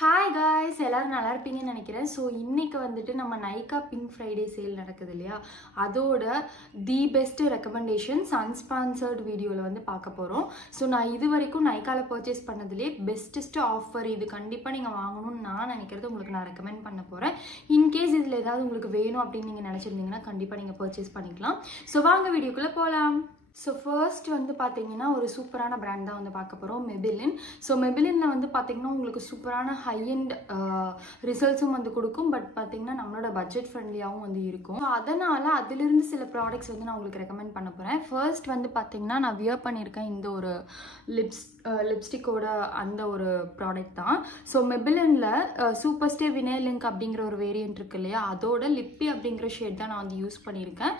Hi guys, எல்லாரும் நல்லா இருப்பீங்கன்னு நினைக்கிறேன். ஸோ இன்னைக்கு வந்துட்டு நம்ம நைகா பிங்க் ஃப்ரைடே சேல் நடக்குது இல்லையா, அதோட தி பெஸ்ட் ரெக்கமெண்டேஷன்ஸ் அன்ஸ்பான்சர்ட் வீடியோவில் வந்து பார்க்க போகிறோம். ஸோ நான் இது வரைக்கும் நைகாவில் பர்ச்சேஸ் பண்ணதுலேயே பெஸ்ட்டஸ்ட் ஆஃபர் இது கண்டிப்பாக நீங்கள் வாங்கணும்னு நான் நினைக்கிறது உங்களுக்கு நான் ரெக்கமெண்ட் பண்ண போகிறேன். இன்கேஸ் இதில் ஏதாவது உங்களுக்கு வேணும் அப்படின்னு நீங்கள் நினச்சிருந்தீங்கன்னா கண்டிப்பாக நீங்கள் பர்ச்சேஸ் பண்ணிக்கலாம். ஸோ வாங்க வீடியோக்குள்ளே போகலாம். ஸோ ஃபர்ஸ்ட் வந்து பார்த்தீங்கன்னா ஒரு சூப்பரான பிராண்ட் தான் வந்து பார்க்க போகிறோம், மெபிலின். ஸோ மெபிலினில் வந்து பார்த்தீங்கன்னா உங்களுக்கு சூப்பரான ஹை அண்ட் ரிசல்ட்ஸும் வந்து கொடுக்கும். பட் பார்த்தீங்கன்னா நம்மளோட பட்ஜெட் ஃப்ரெண்ட்லியாகவும் வந்து இருக்கும். ஸோ அதனால் அதிலிருந்து சில ப்ராடக்ட்ஸ் வந்து நான் உங்களுக்கு ரெக்கமெண்ட் பண்ண போகிறேன். ஃபர்ஸ்ட் வந்து பார்த்தீங்கன்னா நான் வியர் பண்ணியிருக்கேன் இந்த ஒரு லிப்ஸ்டிக்கோட அந்த ஒரு ப்ராடக்ட் தான். ஸோ மெபிலினில் சூப்பர் ஸ்டே வினைல் லிங்க் அப்படிங்கிற ஒரு வேரியன்ட் இருக்கு இல்லையா, அதோட லிப்பி அப்படிங்கிற ஷேட் தான் நான் வந்து யூஸ் பண்ணியிருக்கேன்.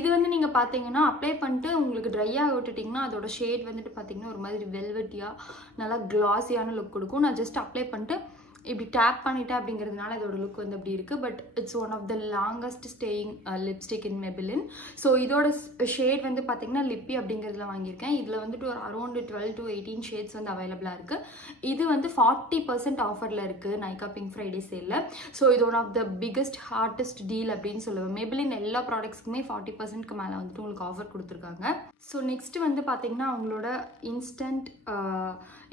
இது வந்து நீங்கள் பார்த்தீங்கன்னா அப்ளை பண்ணிட்டு உங்களுக்கு ட்ரையாக விட்டுட்டிங்கன்னா அதோட ஷேட் வந்துட்டு பார்த்தீங்கன்னா ஒரு மாதிரி வெல்வெட்டியாக நல்லா கிளாஸியான லுக் கொடுக்கும். நான் ஜஸ்ட் அப்ளை பண்ணிட்டு இப்படி டேப் பண்ணிட்டேன் அப்படிங்கிறதுனால இதோட லுக் வந்து அப்படி இருக்குது. But it's one of the longest staying lipstick in Maybelline. So இதோட ஷேட் வந்து பார்த்தீங்கன்னா லிப்பி அப்படிங்கிறதுல வாங்கியிருக்கேன். இதில் வந்துட்டு ஒரு அரௌண்ட் 12 to 18 ஷேட்ஸ் வந்து அவைலபிளாக இருக்குது. இது வந்து 40% ஆஃபரில் இருக்குது நைகா பிங்க் ஃப்ரைடே சேலில். ஸோ இது one of the biggest hardest deal அப்படின்னு சொல்லுவேன். மெபிலின் எல்லா ப்ராடக்ட்ஸ்க்குமே 40%க்கு மேலே வந்துட்டு உங்களுக்கு ஆஃபர் கொடுத்துருக்காங்க. ஸோ நெக்ஸ்ட் வந்து பார்த்தீங்கன்னா அவங்களோட instant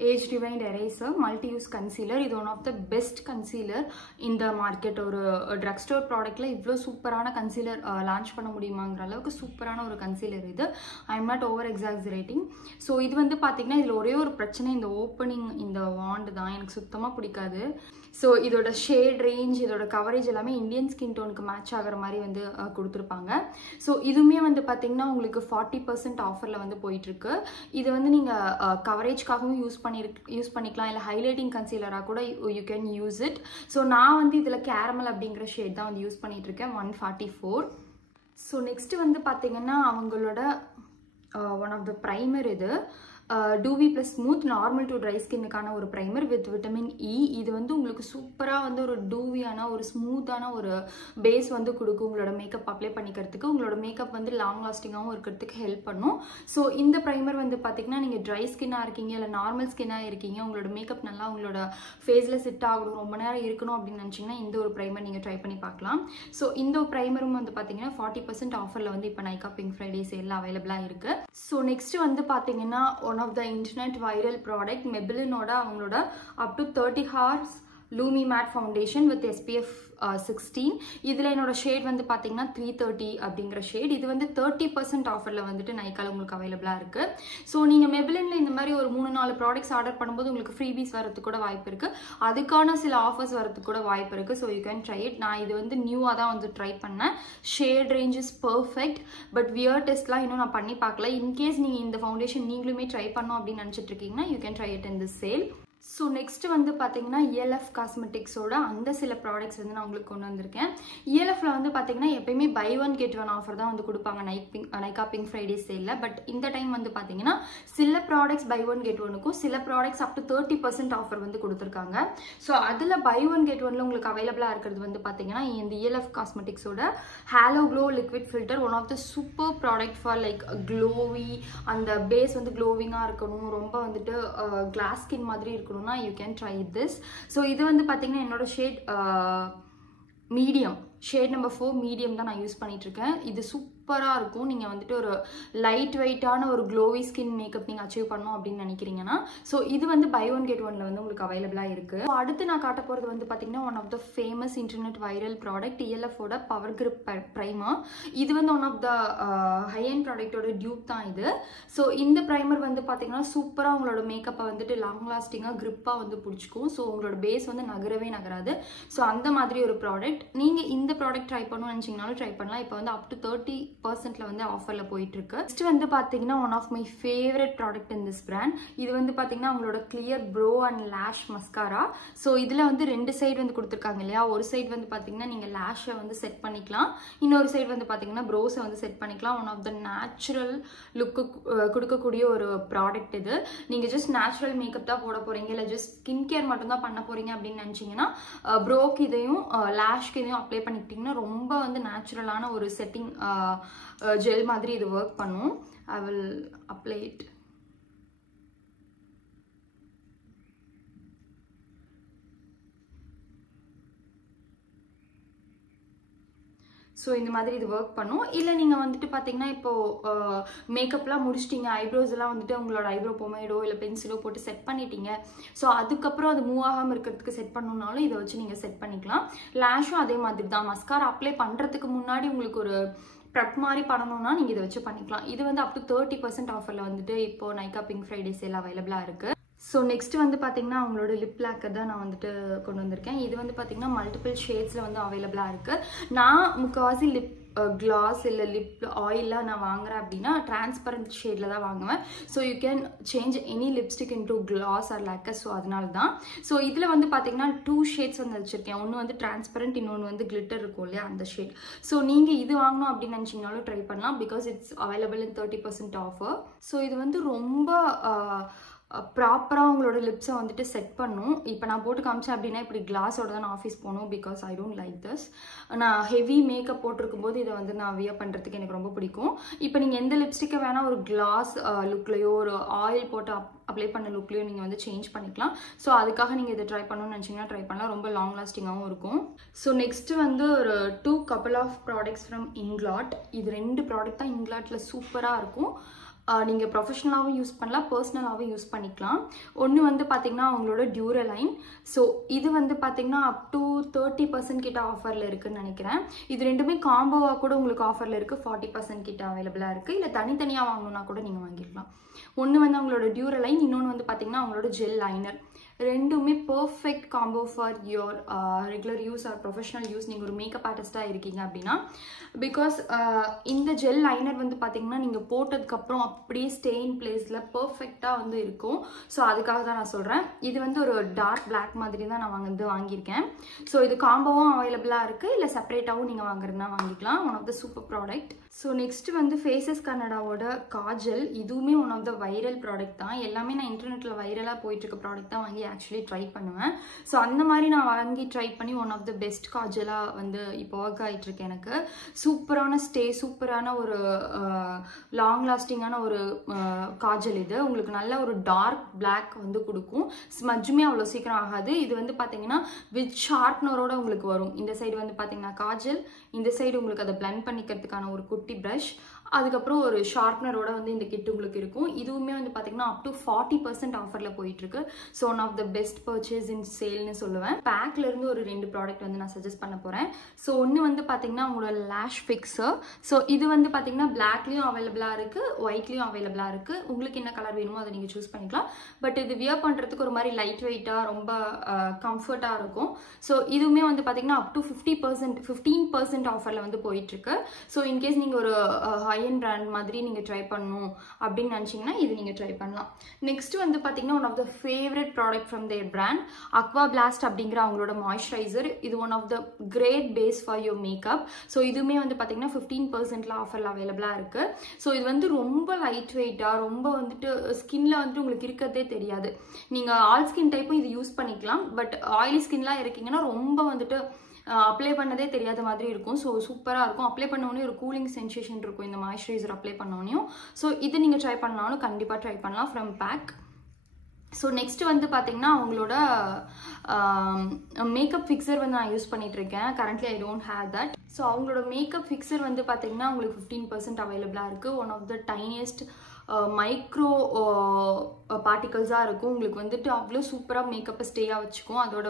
age rewind eraser multi use concealer. இது one of the best concealer இந்த மார்க்கெட். ஒரு ட்ரக் ஸ்டோர் ப்ராடக்ட்ல இவ்வளோ சூப்பரான கன்சீலர் லான்ச் பண்ண முடியுமாங்கிற அளவுக்கு சூப்பரான ஒரு கன்சீலர் இது. I am not over exaggerating. So இது வந்து பார்த்தீங்கன்னா இதில் ஒரே ஒரு பிரச்சனை, இந்த ஓப்பனிங் இந்த வாண்ட் தான் எனக்கு சுத்தமாக பிடிக்காது. ஸோ இதோட ஷேட் ரேஞ்ச் இதோட கவரேஜ் எல்லாமே இந்தியன் ஸ்கின் டோனுக்கு மேட்ச் ஆகிற மாதிரி வந்து கொடுத்துருப்பாங்க. ஸோ இதுவுமே வந்து பார்த்தீங்கன்னா உங்களுக்கு 40% ஆஃபரில் வந்து போயிட்டுருக்கு. இது வந்து நீங்கள் கவரேஜ்க்காகவும் யூஸ் பண்ணிக்கலாம், இல்லை ஹைலைட்டிங் கன்சீலராக கூட you can use it. So நான் வந்து இதில் கேரமல் அப்படிங்கிற ஷேட் தான் வந்து யூஸ் பண்ணிட்டு இருக்கேன், 144. ஸோ நெக்ஸ்ட் வந்து பார்த்தீங்கன்னா அவங்களோட ஒன் ஆஃப் த ப்ரைமர் இது dewy plus smooth normal to dry ஸ்கின்னுக்கான ஒரு ப்ரைமர் வித் விட்டமின் இ. இது வந்து உங்களுக்கு சூப்பராக வந்து ஒரு டூவியான ஒரு ஸ்மூத்தான ஒரு பேஸ் வந்து கொடுக்கும் உங்களோட மேக்கப் அப்ளை பண்ணிக்கிறதுக்கு. உங்களோட மேக்கப் வந்து லாங் லாஸ்டிங்காகவும் இருக்கிறதுக்கு ஹெல்ப் பண்ணும். ஸோ இந்த ப்ரைமர் வந்து பார்த்தீங்கன்னா நீங்கள் ட்ரை ஸ்கின்னாக இருக்கீங்க இல்லை நார்மல் ஸ்கின்னாக இருக்கீங்க, உங்களோட மேக்கப் நல்லா உங்களோட ஃபேஸில் செட் ஆகணும், ரொம்ப நேரம் இருக்கணும் அப்படின்னு நினச்சிங்கன்னா இந்த ஒரு ப்ரைமர் நீங்கள் ட்ரை பண்ணி பார்க்கலாம். ஸோ இந்த ப்ரைமரும் வந்து பார்த்தீங்கன்னா 40% ஆஃபரில் வந்து இப்போ நைகா பிங்க் ஃப்ரைடே சேலில் அவைலபிளாக இருக்குது. ஸோ நெக்ஸ்ட் வந்து பார்த்தீங்கன்னா one of the internet viral product மெபிலினோட அவங்களோட up to 30 hours lumi matte foundation with SPF 16. இதில் என்னோட ஷேட் வந்து பார்த்தீங்கன்னா 330 அப்படிங்கிற ஷேட். இது வந்து 30% ஆஃபரில் வந்துட்டு நைக்கால உங்களுக்கு அவைலபிளாக இருக்குது. ஸோ நீங்கள் மெபிலினில் இந்த மாதிரி ஒரு 3-4 ப்ராடக்ட்ஸ் ஆர்டர் பண்ணும்போது உங்களுக்கு ஃப்ரீபீஸ் வரதுக்கு கூட வாய்ப்பு இருக்குது, அதுக்கான சில ஆஃபர்ஸ் வரதுக்கு கூட வாய்ப்பு இருக்குது. So you can try it. நான் இது வந்து நியூவாக தான் வந்து ட்ரை பண்ணேன். Shade range is perfect. But wear டெஸ்ட்லாம் இன்னும் நான் பண்ணி பார்க்கல. இன்கேஸ் நீங்கள் இந்த ஃபவுண்டேஷன் நீங்களுமே ட்ரை பண்ணோம் அப்படின்னு நினச்சிட்டு இருக்கீங்கன்னா you can try it in this sale. So next வந்து பார்த்தீங்கன்னா ELF காஸ்மெட்டிக்ஸோட அந்த சில ப்ராடக்ட்ஸ் வந்து நான் உங்களுக்கு கொண்டு வந்திருக்கேன். ELFல வந்து பார்த்தீங்கன்னா எப்பயுமே buy one get one offer தான் வந்து கொடுப்பாங்க நைகா பிங்க் ஃப்ரைடே சேலில். பட் இந்த டைம் வந்து பார்த்தீங்கன்னா சில ப்ராடக்ட்ஸ் பை ஒன் கெட் ஒனுக்கும் சில ப்ராடக்ட்ஸ் அப் டு 30% ஆஃபர் வந்து கொடுத்துருக்காங்க. ஸோ அதில் பை ஒன் கெட் ஒன்ல உங்களுக்கு அவைலபிளாக இருக்கிறது வந்து பார்த்தீங்கன்னா இந்த ELF காஸ்மெட்டிக்ஸோட halo glow liquid filter. One of the super product for like glowy, அந்த பேஸ் வந்து க்ளோவிங்காக இருக்கணும், ரொம்ப வந்துட்டு கிளாஸ் ஸ்கின் மாதிரி இருக்கணும்னா you can try this. So இது வந்து பார்த்தீங்கன்னா என்னோட shade medium, shade number 4 medium தான் நான் யூஸ் பண்ணிட்டு இருக்கேன். இது சூப்பராக இருக்கும். நீங்கள் வந்துட்டு ஒரு லைட் வெயிட்டான ஒரு க்ளோவி ஸ்கின் மேக்கப் நீங்கள் அச்சீவ் பண்ணணும் அப்படின்னு நினைக்கிறீங்கன்னா ஸோ இது வந்து பை ஒன் கெட் ஒன்ல வந்து உங்களுக்கு அவைலபிளாக இருக்குது. ஸோ அடுத்து நான் காட்ட போகிறது வந்து பார்த்தீங்கன்னா one of the famous internet viral product ELFோட பவர் கிரிப் ப்ரைமர். இது வந்து one of the high end ப்ராடக்டோட டியூப் தான் இது. ஸோ இந்த ப்ரைமர் வந்து பார்த்தீங்கன்னா சூப்பராக உங்களோட மேக்கப்பை வந்துட்டு லாங் லாஸ்டிங்காக கிரிப்பாக வந்து பிடிச்சிக்கும். ஸோ உங்களோட பேஸ் வந்து நகரவே நகராது. ஸோ அந்த மாதிரி ஒரு ப்ராடக்ட். நீங்கள் இந்த ப்ராடக்ட் ட்ரை பண்ணணும்னு நினச்சிங்கனாலும் ட்ரை பண்ணலாம். இப்போ வந்து அப் டு 30% வந்து ஆஃபரில் போயிட்டு இருக்கு. நெக்ஸ்ட் வந்து பார்த்தீங்கன்னா one of my favourite product in this brand. இது வந்து பார்த்தீங்கன்னா உங்களோட clear brow and lash mascara. So இதில் வந்து 2 சைடு வந்து கொடுத்துருக்காங்க இல்லையா. ஒரு சைடு வந்து பார்த்தீங்கன்னா நீங்கள் லேஷை வந்து செட் பண்ணிக்கலாம், இன்னொரு சைடு வந்து பார்த்தீங்கன்னா ப்ரோஸை வந்து செட் பண்ணிக்கலாம். ஒன் ஆஃப் த நேச்சுரல் லுக்கு கொடுக்கக்கூடிய ஒரு ப்ராடக்ட் இது. நீங்கள் ஜஸ்ட் நேச்சுரல் மேக்கப் தான் போட போகிறீங்க, இல்லை ஜஸ்ட் ஸ்கின் கேர் மட்டும் தான் பண்ண போகிறீங்க அப்படின்னு நினச்சிங்கன்னா ப்ரோக்கு இதையும் லேஷ்க்கு இதையும் அப்ளை பண்ணிக்கிட்டிங்கன்னா ரொம்ப வந்து நேச்சுரலான ஒரு செட்டிங் ஜெல் மாதிரி இது ஒர்க் பண்ணும். I will apply it. So இந்த மாதிரி இது ஒர்க் பண்ணும். இல்லை நீங்கள் வந்துட்டு பார்த்தீங்கன்னா இப்போது மேக்கப்லாம் முடிச்சிட்டிங்க, ஐப்ரோஸ் எல்லாம் வந்துட்டு உங்களோட ஐப்ரோ பொமைடோ இல்லை பென்சிலோ போட்டு செட் பண்ணிட்டீங்க. ஸோ அதுக்கப்புறம் அது மூவ் ஆகாமல் இருக்கிறதுக்கு செட் பண்ணணுன்னாலும் இதை வச்சு நீங்கள் செட் பண்ணிக்கலாம். லேஷும் அதே மாதிரி தான். மஸ்காரா அப்ளை பண்ணுறதுக்கு முன்னாடி உங்களுக்கு ஒரு ப்ரெப் மாதிரி பண்ணணும்னா நீங்கள் இதை வச்சு பண்ணிக்கலாம். இது வந்து அப் டு 30% ஆஃபரில் வந்துட்டு இப்போது நைக்கா பிங்க் ஃப்ரைடே சேல் அவைலபிளாக இருக்குது. ஸோ நெக்ஸ்ட் வந்து பார்த்தீங்கன்னா அவங்களோட லிப் லாக்கர் தான் நான் வந்துட்டு கொண்டு வந்திருக்கேன். இது வந்து பார்த்தீங்கன்னா மல்டிபிள் ஷேட்ஸில் வந்து அவைலபிளாக இருக்குது. நான் முக்கால்வாசி லிப் கிளாஸ் இல்லை லிப் ஆயிலாக நான் வாங்குறேன் அப்படின்னா டிரான்ஸ்பரண்ட் ஷேடில் தான் வாங்குவேன். So you can change any lipstick into gloss or lacquer. So அதனால தான். ஸோ இதில் வந்து பார்த்தீங்கன்னா 2 ஷேட்ஸ் வந்து வச்சுருக்கேன். ஒன்று வந்து டிரான்ஸ்பரண்ட், இன்னொன்று வந்து கிளிட்டர் இருக்கும் இல்லையா, அந்த ஷேட். ஸோ நீங்கள் இது வாங்கணும் அப்படின்னு நினச்சிங்கனாலும் ட்ரை பண்ணலாம். Because it's available in 30% offer. So இது வந்து ரொம்ப ப்ராப்பராக உங்களோட லிப்ஸை வந்துட்டு செட் பண்ணும். இப்போ நான் போட்டு காமிச்சேன் அப்படின்னா இப்படி கிளாஸோட தான் நான் ஆஃபீஸ் போகணும். Because I don't like this. நான் ஹெவி மேக்கப் போட்டிருக்கும் போது இதை வந்து நான் வியர் பண்ணுறதுக்கு எனக்கு ரொம்ப பிடிக்கும். இப்போ நீங்கள் எந்த லிப்ஸ்டிக்கை வேணால் ஒரு கிளாஸ் லுக்லையோ ஒரு ஆயில் போட்டு அப்ளை பண்ண லுக்லையோ நீங்கள் வந்து சேஞ்ச் பண்ணிக்கலாம். ஸோ அதுக்காக நீங்கள் இதை ட்ரை பண்ணணும்னு நினச்சிங்கன்னா ட்ரை பண்ணலாம். ரொம்ப லாங் லாஸ்டிங்காகவும் இருக்கும். ஸோ நெக்ஸ்ட்டு வந்து ஒரு 2 couple of products from Inglot. இது 2 ப்ராடக்ட் தான் இங்லாட்டில் சூப்பராக இருக்கும். நீங்கள் ப்ரொஃபஷ்னலாகவும் யூஸ் பண்ணலாம், பர்சனலாகவும் யூஸ் பண்ணிக்கலாம். ஒன்று வந்து பார்த்தீங்கன்னா அவங்களோட டியூரலைன். ஸோ இது வந்து பார்த்தீங்கன்னா அப் டு 30% கிட்ட ஆஃபரில் இருக்குதுன்னு நினைக்கிறேன். இது ரெண்டுமே காம்போவாக கூட உங்களுக்கு ஆஃபரில் இருக்குது. 40% கிட்ட அவைலபிளாக இருக்குது. இல்லை தனித்தனியாக வாங்கணுன்னா கூட நீங்கள் வாங்கிக்கலாம். ஒன்று வந்து அவங்களோட டியூரலைன், இன்னொன்று வந்து பார்த்தீங்கன்னா அவங்களோட ஜெல் லைனர். ரெண்டுமே perfect combo for your regular use or professional use. நீங்கள் ஒரு மேக்கப் ஆர்டிஸ்டாக இருக்கீங்க அப்படின்னா. பிகாஸ் இந்த ஜெல் லைனர் வந்து பார்த்தீங்கன்னா நீங்கள் போட்டதுக்கப்புறம் அப்படியே ஸ்டே இன் பிளேஸில் பர்ஃபெக்டாக வந்து இருக்கும். ஸோ அதுக்காக தான் நான் சொல்கிறேன். இது வந்து ஒரு டார்க் பிளாக் மாதிரி தான் நான் வந்து வாங்கியிருக்கேன். ஸோ இது காம்போவும் அவைலபிளாக இருக்குது. இல்லை செப்பரேட்டாகவும் நீங்கள் வாங்குறதுனா வாங்கிக்கலாம். One of the super product. So next வந்து ஃபேஸஸ் கன்னடாவோட காஜல். இதுவுமே one of the viral product தான். எல்லாமே நான் இன்டர்நெட்டில் வைரலாக போயிட்டுருக்க ப்ராடக்ட் தான் வாங்கி ஆக்சுவலி ட்ரை பண்ணுவேன். ஸோ அந்த மாதிரி நான் வாங்கி ட்ரை பண்ணி ஒன் ஆஃப் த பெஸ்ட் காஜலாக வந்து இப்போ ஒர்க் ஆகிட்டுருக்கு எனக்கு. சூப்பரான ஸ்டே, சூப்பரான ஒரு லாங் லாஸ்டிங்கான ஒரு காஜல். இது உங்களுக்கு நல்ல ஒரு டார்க் பிளாக் வந்து கொடுக்கும். ஸ்மஜ்ஜுமே அவ்வளோ சீக்கிரம் ஆகாது. இது வந்து பார்த்தீங்கன்னா வித் ஷார்ப்னரோட உங்களுக்கு வரும். இந்த சைடு வந்து பார்த்தீங்கன்னா காஜல், இந்த சைடு உங்களுக்கு அதை பிளெண்ட் பண்ணிக்கிறதுக்கான ஒரு குட்டி ப்ரஷ், அதுக்கப்புறம் ஒரு ஷார்ப்னரோட வந்து இந்த கிட் உங்களுக்கு இருக்கும். இதுவுமே வந்து பார்த்தீங்கன்னா அப் டு 40% ஆஃபரில் போயிட்டுருக்கு. So one of the best purchase in சேல்னு சொல்லுவேன். பேக்லேருந்து ஒரு 2 ப்ராடக்ட் வந்து நான் சஜஸ்ட் பண்ண போகிறேன். ஸோ ஒன்று வந்து பார்த்தீங்கன்னா உங்களோட லேஷ் ஃபிக்ஸர். ஸோ இது வந்து பார்த்தீங்கன்னா பிளாக்லேயும் அவைலபிளாக இருக்குது, ஒயிட்லேயும் அவைலபிளாக இருக்குது. உங்களுக்கு என்ன கலர் வேணுமோ அதை நீங்கள் சூஸ் பண்ணிக்கலாம். பட் இது வியர் பண்ணுறதுக்கு ஒரு மாதிரி லைட் வெயிட்டாக ரொம்ப கம்ஃபர்ட்டாக இருக்கும். ஸோ இதுவுமே வந்து பார்த்தீங்கன்னா அப் டு 15% ஆஃபரில் வந்து போயிட்டுருக்கு. ஸோ இன்கேஸ் நீங்கள் ஒரு ஹை-எண்ட் பிராண்ட் மாதிரி நீங்கள் ட்ரை பண்ணணும் அப்படின்னு நினச்சிங்கன்னா இது நீங்கள் ட்ரை பண்ணலாம். நெக்ஸ்ட் வந்து பார்த்தீங்கன்னா one of the favourite product from their brand aqua blast அப்படிங்கிற அவங்களோட மாய்ஸ்சரைசர். இது one of the great base for your makeup. So இதுவுமே வந்து பார்த்தீங்கன்னா 15% ஆஃபரில் அவைலபிளாக இருக்குது. ஸோ இது வந்து ரொம்ப லைட் வெயிட்டாக, ரொம்ப வந்துட்டு ஸ்கின்ல வந்துட்டு உங்களுக்கு இருக்கிறதே தெரியாது. நீங்கள் ஆல் ஸ்கின் டைப்பும் இது யூஸ் பண்ணிக்கலாம். பட் ஆயிலி ஸ்கின்லாம் இருக்கீங்கன்னா ரொம்ப வந்துட்டு அப்ளை பண்ணதே தெரியாத மாதிரி இருக்கும். ஸோ சூப்பராக இருக்கும். அப்ளை பண்ணோடனே ஒரு கூலிங் சென்சேஷன் இருக்கும் இந்த மாய்ஸ்சரைசர் அப்ளை பண்ணோடனையும். ஸோ இது நீங்கள் ட்ரை பண்ணாலும் கண்டிப்பாக ட்ரை பண்ணலாம் ஃப்ரம் பேக். ஸோ நெக்ஸ்ட் வந்து பார்த்தீங்கன்னா அவங்களோட மேக்கப் ஃபிக்ஸர் வந்து நான் யூஸ் பண்ணிட்டு இருக்கேன். Currently I don't have that. So அவங்களோட மேக்கப் ஃபிக்ஸர் வந்து பார்த்தீங்கன்னா உங்களுக்கு 15% அவைலபிளாக இருக்குது. One of the tiniest micro பார்ட்டிகல்ஸாக இருக்கும். உங்களுக்கு வந்துட்டு அவ்வளோ சூப்பராக மேக்கப்பை ஸ்டேயாக வச்சுக்கும். அதோட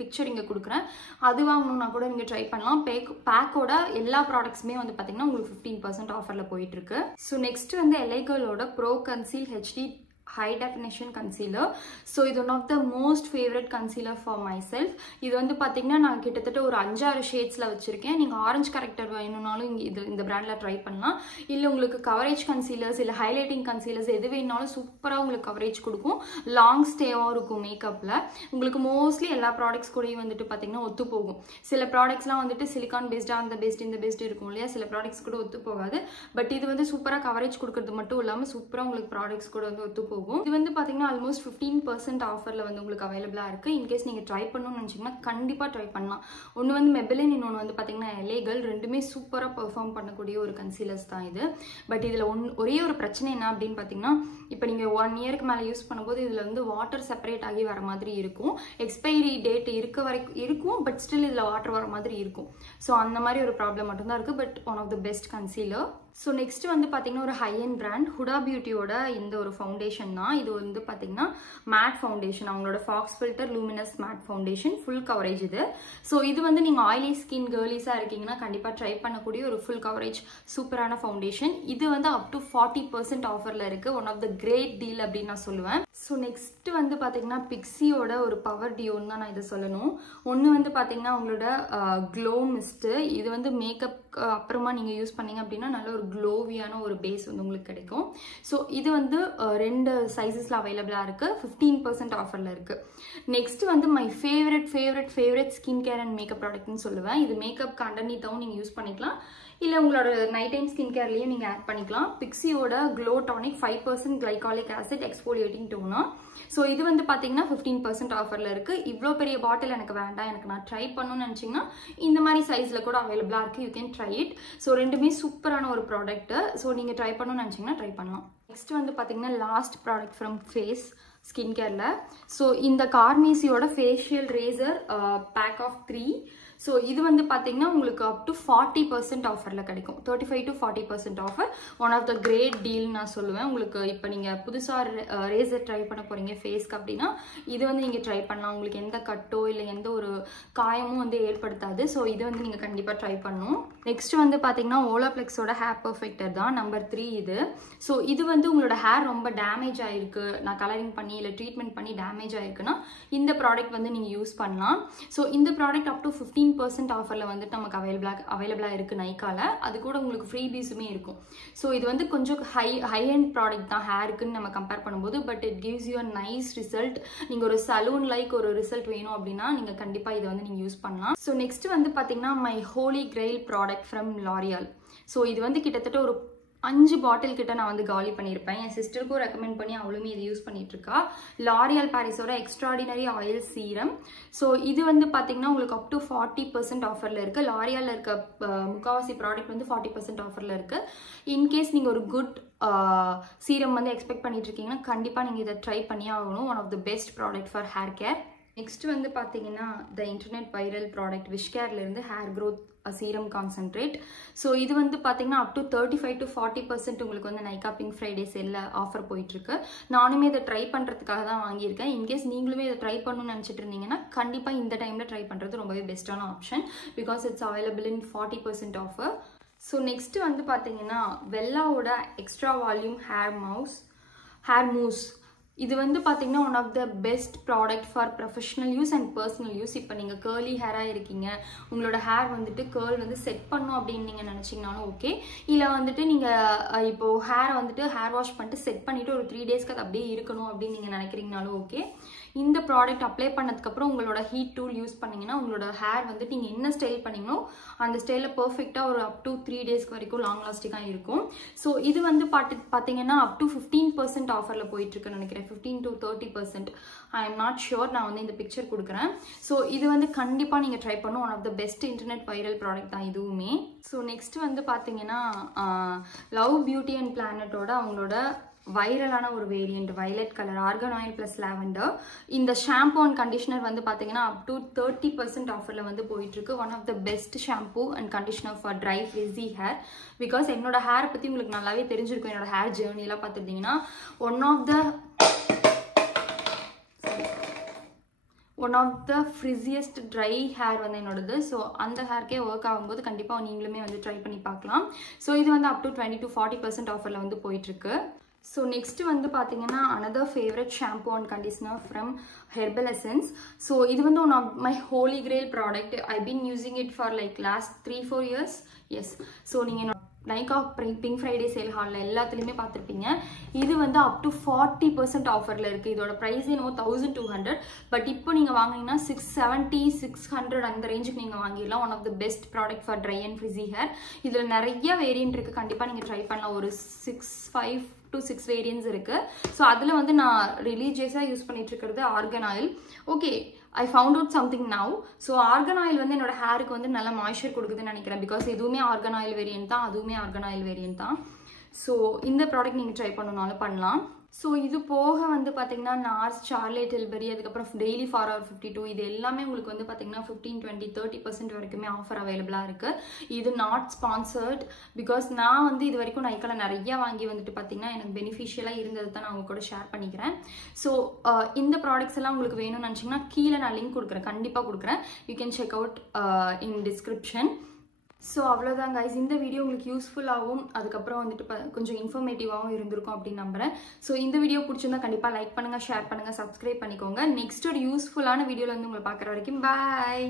பிக்சர் இங்கே கொடுக்குறேன். அது வாங்கணுன்னா கூட நீங்கள் ட்ரை பண்ணலாம். பேக்கோட எல்லா ப்ராடக்ட்ஸுமே வந்து பார்த்தீங்கன்னா உங்களுக்கு 15% ஆஃபரில் போயிட்டுருக்கு. ஸோ நெக்ஸ்ட் வந்து LA Girlோட brow conceal HD high definition concealer. So இது one of the most favorite concealer for myself. இது வந்து பார்த்தீங்கன்னா நான் கிட்டத்தட்ட ஒரு 5-6 ஷேட்ஸில் வச்சுருக்கேன். நீங்கள் ஆரஞ்சு கரெக்டர் வேணும்னாலும் இந்த பிராண்டில் ட்ரை பண்ணலாம். இல்லை உங்களுக்கு கவரேஜ் கன்சீலர்ஸ் இல்லை ஹைலைட்டிங் கன்சீலர்ஸ் எது வேணுனாலும் சூப்பராக உங்களுக்கு கவரேஜ் கொடுக்கும். லாங் ஸ்டேவாகவும் இருக்கும் மேக்கப்பில். உங்களுக்கு மோஸ்ட்லி எல்லா ப்ராடக்ட்ஸ் கூடயும் வந்துட்டு பார்த்தீங்கன்னா ஒத்து போகும். சில ப்ராடக்ட்ஸ்லாம் வந்துட்டு சிலிக்கான் பேஸ்டாக அந்த பேஸ்ட் இந்த பேஸ்ட் இருக்கும் இல்லையா, சில ப்ராடக்ட்ஸ் கூட ஒத்து போகாது. பட் இது வந்து சூப்பராக கவரேஜ் கொடுக்கறது மட்டும் இல்லாமல் சூப்பராக உங்களுக்கு ப்ராடக்ட்ஸ் கூட வந்து ஒத்து போகும். போகும். இது வந்து பார்த்தீங்கன்னா ஆல்மோஸ்ட் 15% ஆஃபரில் வந்து உங்களுக்கு அவைலபிளாக இருக்குது. இன்கேஸ் நீங்கள் ட்ரை பண்ணணும்னு நினச்சிங்கன்னா கண்டிப்பாக ட்ரை பண்ணலாம். ஒன்று வந்து மெபெலின், இன்னொன்று வந்து பார்த்தீங்கன்னா LA Girl. ரெண்டுமே சூப்பராக பெர்ஃபார்ம் பண்ணக்கூடிய ஒரு கன்சீலர்ஸ் தான் இது. பட் இதில் ஒரே ஒரு பிரச்சனை என்ன அப்படின்னு பார்த்தீங்கன்னா, இப்போ நீங்கள் 1 இயருக்கு மேலே யூஸ் பண்ணும்போது இதில் வந்து வாட்டர் செப்பரேட் ஆகி வர மாதிரி இருக்கும். எக்ஸ்பைரி டேட் இருக்க வரைக்கும் இருக்கும், பட் ஸ்டில் இதில் வாட்டர் வர மாதிரி இருக்கும். ஸோ அந்த மாதிரி ஒரு ப்ராப்ளம் மட்டும்தான் இருக்குது. But one of the best concealer. So next வந்து பார்த்தீங்கன்னா ஒரு ஹை அண்ட் பிராண்ட் ஹுடா பியூட்டியோட இந்த ஒரு ஃபவுண்டேஷன் தான். இது வந்து பார்த்தீங்கன்னா மேட் ஃபவுண்டேஷன், அவங்களோட faux filter luminous matte foundation, full coverage இது. ஸோ இது வந்து நீங்கள் ஆயிலி ஸ்கின் கேர்லிஸாக இருக்கீங்கன்னா கண்டிப்பாக ட்ரை பண்ணக்கூடிய ஒரு ஃபுல் கவரேஜ் சூப்பரான ஃபவுண்டேஷன். இது வந்து அப் டு 40% ஆஃபரில் இருக்குது. One of the great deal அப்படின்னு நான் சொல்லுவேன். ஸோ நெக்ஸ்ட் வந்து பார்த்தீங்கன்னா பிக்ஸியோட ஒரு பவர் டியோன்னு தான் நான் இதை சொல்லணும். ஒன்று வந்து பார்த்தீங்கன்னா உங்களோட க்ளோ மிஸ்ட்டு. இது வந்து மேக்கப் அப்புறமா நீங்கள் யூஸ் பண்ணீங்க அப்படின்னா நல்ல ஒரு க்ளோவியான ஒரு பேஸ் வந்து உங்களுக்கு கிடைக்கும். ஸோ இது வந்து 2 சைஸஸில் அவைலபிளாக இருக்குது. 15% ஆஃபரில் இருக்குது. நெக்ஸ்ட் வந்து my favourite skin care and makeup ப்ராடக்ட்னு சொல்லுவேன். இது மேக்கப் அண்டர்நீத்தாவும் நீங்கள் யூஸ் பண்ணிக்கலாம், இல்லை உங்களோட நைட் டைம் ஸ்கின் கேர்லேயும் நீங்கள் ஆட் பண்ணிக்கலாம். பிக்ஸியோட glow tonic 5% glycolic acid exfoliating toner. So இது வந்து பார்த்தீங்கன்னா 15% ஆஃபரில் இருக்குது. இவ்வளோ பெரிய பாட்டில் எனக்கு வேண்டாம், எனக்கு நான் ட்ரை பண்ணணும்னு நினச்சிங்கன்னா இந்த மாதிரி சைஸில் கூட அவைலபிளாக இருக்குது. You can try it. So ரெண்டுமே சூப்பரான ஒரு ப்ராடக்ட்டு. ஸோ நீங்கள் ட்ரை பண்ணணும்னு நினச்சிங்கன்னா ட்ரை பண்ணலாம். நெக்ஸ்ட் வந்து பார்த்தீங்கன்னா last product from face skin கேரில். ஸோ இந்த கார்மேசியோட facial razor pack of 3. So இது வந்து பார்த்தீங்கன்னா உங்களுக்கு அப் டு 40% ஆஃபரில் கிடைக்கும். 35 to 40% ஆஃபர். One of the great deal நான் சொல்லுவேன். உங்களுக்கு இப்போ நீங்கள் புதுசாக ரேசர் ட்ரை பண்ண போகிறீங்க ஃபேஸ்க்கு அப்படின்னா இது வந்து நீங்கள் ட்ரை பண்ணலாம். உங்களுக்கு எந்த கட்டோ இல்லை எந்த ஒரு காயமும் வந்து ஏற்படுத்தாது. ஸோ இது வந்து நீங்கள் கண்டிப்பாக ட்ரை பண்ணணும். நெக்ஸ்ட் வந்து பார்த்தீங்கன்னா ஓலாப்ளெக்ஸோட ஹேர் பர்ஃபெக்டர் தான் நம்பர் 3 இது. ஸோ இது வந்து உங்களோட ஹேர் ரொம்ப டேமேஜ் ஆகிருக்கு, நான் கலரிங் பண்ணி இல்லை ட்ரீட்மெண்ட் பண்ணி டேமேஜ் ஆகிருக்குன்னா இந்த ப்ராடக்ட் வந்து நீங்கள் யூஸ் பண்ணலாம். ஸோ இந்த ப்ராடக்ட் அப் டு 15% ஆஃபரில் வந்துட்டு நமக்கு அவைலபிளாக இருக்குது நைக்காவில். அது கூட உங்களுக்கு ஃப்ரீ பீஸுமே இருக்கும். ஸோ இது வந்து கொஞ்சம் ஹை அண்ட் ப்ராடக்ட் தான் ஹேருக்குன்னு நம்ம கம்பேர் பண்ணும்போது. But it gives you a nice result. நீங்கள் ஒரு சலூன் லைக் ஒரு ரிசல்ட் வேணும் அப்படின்னா நீங்கள் கண்டிப்பாக இதை வந்து நீங்கள் யூஸ் பண்ணலாம். ஸோ நெக்ஸ்ட் வந்து பார்த்தீங்கன்னா my holy grail product from L'Oreal. So இது வந்து கிட்டத்தட்ட ஒரு 5 பாட்டில் கிட்ட நான் வந்து காலி பண்ணியிருப்பேன். என் சிஸ்டருக்கும் ரெக்கமெண்ட் பண்ணி அவளுமே இது யூஸ் பண்ணிட்டு இருக்கா. லாரியால் பாரிஸோட எக்ஸ்ட்ராடினரி ஆயில் சீரம். ஸோ இது வந்து பார்த்தீங்கன்னா உங்களுக்கு அப் டு 40% ஆஃபரில் இருக்குது. லாரியாலில் இருக்க முக்கால்வாசி ப்ராடக்ட் வந்து 40% ஆஃபரில் இருக்குது. இன்கேஸ் நீங்கள் ஒரு குட் சீரம் வந்து எக்ஸ்பெக்ட் பண்ணிட்டு இருக்கீங்கன்னா கண்டிப்பாக நீங்கள் இதை ட்ரை பண்ணியே ஆகணும். One of the best product for hair care. Next வந்து பார்த்தீங்கன்னா த இன்டர்நெட் வைரல் ப்ராடக்ட் விஷ்கேர்லேருந்து hair growth serum concentrate. So இது வந்து பார்த்தீங்கன்னா அப் டு 35 to 40% உங்களுக்கு வந்து நைக்கா பிங்க் ஃப்ரைடே சேலில் ஆஃபர் போயிட்டுருக்கு. நானுமே இதை ட்ரை பண்ணுறதுக்காக தான் வாங்கியிருக்கேன். இன்கேஸ் நீங்களுமே இதை ட்ரை பண்ணணும்னு நினச்சிட்டு இருந்தீங்கன்னா கண்டிப்பாக இந்த டைமில் ட்ரை பண்ணுறது ரொம்பவே பெஸ்ட்டான option. Because it's available in 40% offer. So next வந்து பார்த்தீங்கன்னா வெல்லாவோட எக்ஸ்ட்ரா வால்யூம் ஹேர் மூஸ். இது வந்து பார்த்தீங்கன்னா one of the best product for professional use and personal use. இப்போ நீங்கள் கேர்லி ஹேராக இருக்கீங்க, உங்களோட ஹேர் வந்துட்டு கேர்ள் வந்து செட் பண்ணும் அப்படின்னு நீங்கள் நினச்சிங்கனாலும் ஓகே. இல்லை வந்துட்டு நீங்கள் இப்போது ஹேரை வந்துட்டு ஹேர் வாஷ் பண்ணிட்டு செட் பண்ணிவிட்டு ஒரு 3 daysக்கு அது அப்படியே இருக்கணும் அப்படின்னு நீங்கள் நினைக்கிறீங்கனாலும் ஓகே. இந்த ப்ராடக்ட் அப்ளை பண்ணதுக்கப்புறம் உங்களோட ஹீட் டூல் யூஸ் பண்ணிங்கன்னா உங்களோட ஹேர் வந்துட்டு நீங்கள் என்ன ஸ்டைல் பண்ணிங்களோ அந்த ஸ்டைலில் பர்ஃபெக்டாக ஒரு அப் டு 3 daysக்கு வரைக்கும் லாங் லாஸ்டிங்காக இருக்கும். ஸோ இது வந்து பார்த்தீங்கன்னா அப் டு 15% ஆஃபரில் போயிட்டுருக்குன்னு நினைக்கிறேன். 15 to 30%. I am not sure. நான் வந்து இந்த பிக்சர் கொடுக்குறேன். ஸோ இது வந்து கண்டிப்பாக நீங்கள் ட்ரை பண்ணணும். One of the best internet viral product தான் இதுவுமே. ஸோ நெக்ஸ்ட் வந்து பார்த்தீங்கன்னா லவ் பியூட்டி அண்ட் பிளானட்டோட அவங்களோட வைரலான ஒரு variant violet colour argan oil plus lavender. இந்த ஷாம்பூ அண்ட் கண்டிஷனர் வந்து பார்த்தீங்கன்னா அப் டு 30% ஆஃபரில் வந்து போயிட்டுருக்கு. One of the best shampoo and conditioner for dry frizzy hair. Because என்னோட ஹேரை பற்றி உங்களுக்கு நல்லாவே தெரிஞ்சிருக்கும். என்னோட ஹேர் ஜேர்னிலாம் பார்த்துருந்தீங்கன்னா one of the frizziest dry hair வந்து என்னோடது. ஸோ அந்த ஹேர்க்கே ஒர்க் ஆகும்போது கண்டிப்பாக நீங்களுமே வந்து ட்ரை பண்ணி பார்க்கலாம். ஸோ இது வந்து அப் டு 20 to 40% ஆஃபரில் வந்து போயிட்டுருக்கு. ஸோ நெக்ஸ்ட் வந்து பார்த்தீங்கன்னா another favorite shampoo and conditioner from Herbal Essence. So இது வந்து one of my holy grail product. I been using it for like last 3-4 years. Yes. So நீங்கள் நைக்கா பிங்க் ஃப்ரைடே சேல் ஹாலில் எல்லாத்துலேயுமே பார்த்துருப்பீங்க. இது வந்து அப் டு 40% ஆஃபரில் இருக்குது. இதோட ப்ரைஸ் என்னமோ 1200. பட் இப்போ நீங்கள் வாங்கினீங்கன்னா 670-600 அந்த ரேஞ்சுக்கு நீங்கள் வாங்கிடலாம். One of the best product for dry and frizzy hair. இதில் நிறைய வேரியன்ட் இருக்குது. கண்டிப்பாக நீங்கள் ட்ரை பண்ணலாம். ஒரு 6-5 to 6 வேரியன்ட்ஸ் இருக்கு. ஸோ அதில் வந்து நான் ரிலீஜியஸாக யூஸ் பண்ணிட்டு இருக்கிறது organ oil. Okay, I found out something now. So organ oil வந்து என்னோட ஹேருக்கு வந்து நல்ல மாய்ஸ்சர் கொடுக்குதுன்னு நினைக்கிறேன். பிகாஸ் இதுவுமே ஆர்கன் ஆயில் வேரியன்ட் தான், அதுவுமே ஆர்கன் ஆயில் வேரியன்ட் தான். ஸோ இந்த ப்ராடக்ட் நீங்கள் ட்ரை பண்ணணும்னாலும் பண்ணலாம். ஸோ இது போக வந்து பார்த்தீங்கன்னா நார்ஸ், சார்லே டில்பரி, அதுக்கப்புறம் டெய்லி ஃபார்வர் 52 இது எல்லாமே உங்களுக்கு வந்து பார்த்தீங்கன்னா 15, 20, 30% வரைக்குமே ஆஃபர் அவைலபிளாக இருக்குது. இது நாட் ஸ்பான்சர்ட். பிகாஸ் நான் வந்து இது வரைக்கும் நைக்கால நிறையா வாங்கி வந்துட்டு பார்த்தீங்கன்னா எனக்கு பெனிஃபிஷியலாக இருந்தது தான் நான் உங்க கூட ஷேர் பண்ணிக்கிறேன். ஸோ இந்த ப்ராடக்ட்ஸ் எல்லாம் உங்களுக்கு வேணும்னு நினச்சிங்கன்னா கீழே நான் லிங்க் கொடுக்குறேன், கண்டிப்பாக கொடுக்குறேன். You can check out in description. So அவ்வளோதான் கைஸ், இந்த வீடியோ உங்களுக்கு யூஸ்ஃபுல்லாகவும் அதுக்கப்புறம் வந்துட்டு கொஞ்சம் இன்ஃபர்மேட்டிவாகவும் இருந்திருக்கும் அப்படின்னு நம்புறேன். ஸோ இந்த வீடியோ பிடிச்சிருந்தா கண்டிப்பாக லைக் பண்ணுங்கள், ஷேர் பண்ணுங்கள், சப்ஸ்கிரைப் பண்ணிக்கோங்க. நெக்ஸ்ட் ஒரு யூஸ்ஃபுல்லான வீடியோவில் வந்து உங்களை பார்க்குற வரைக்கும் பாய்.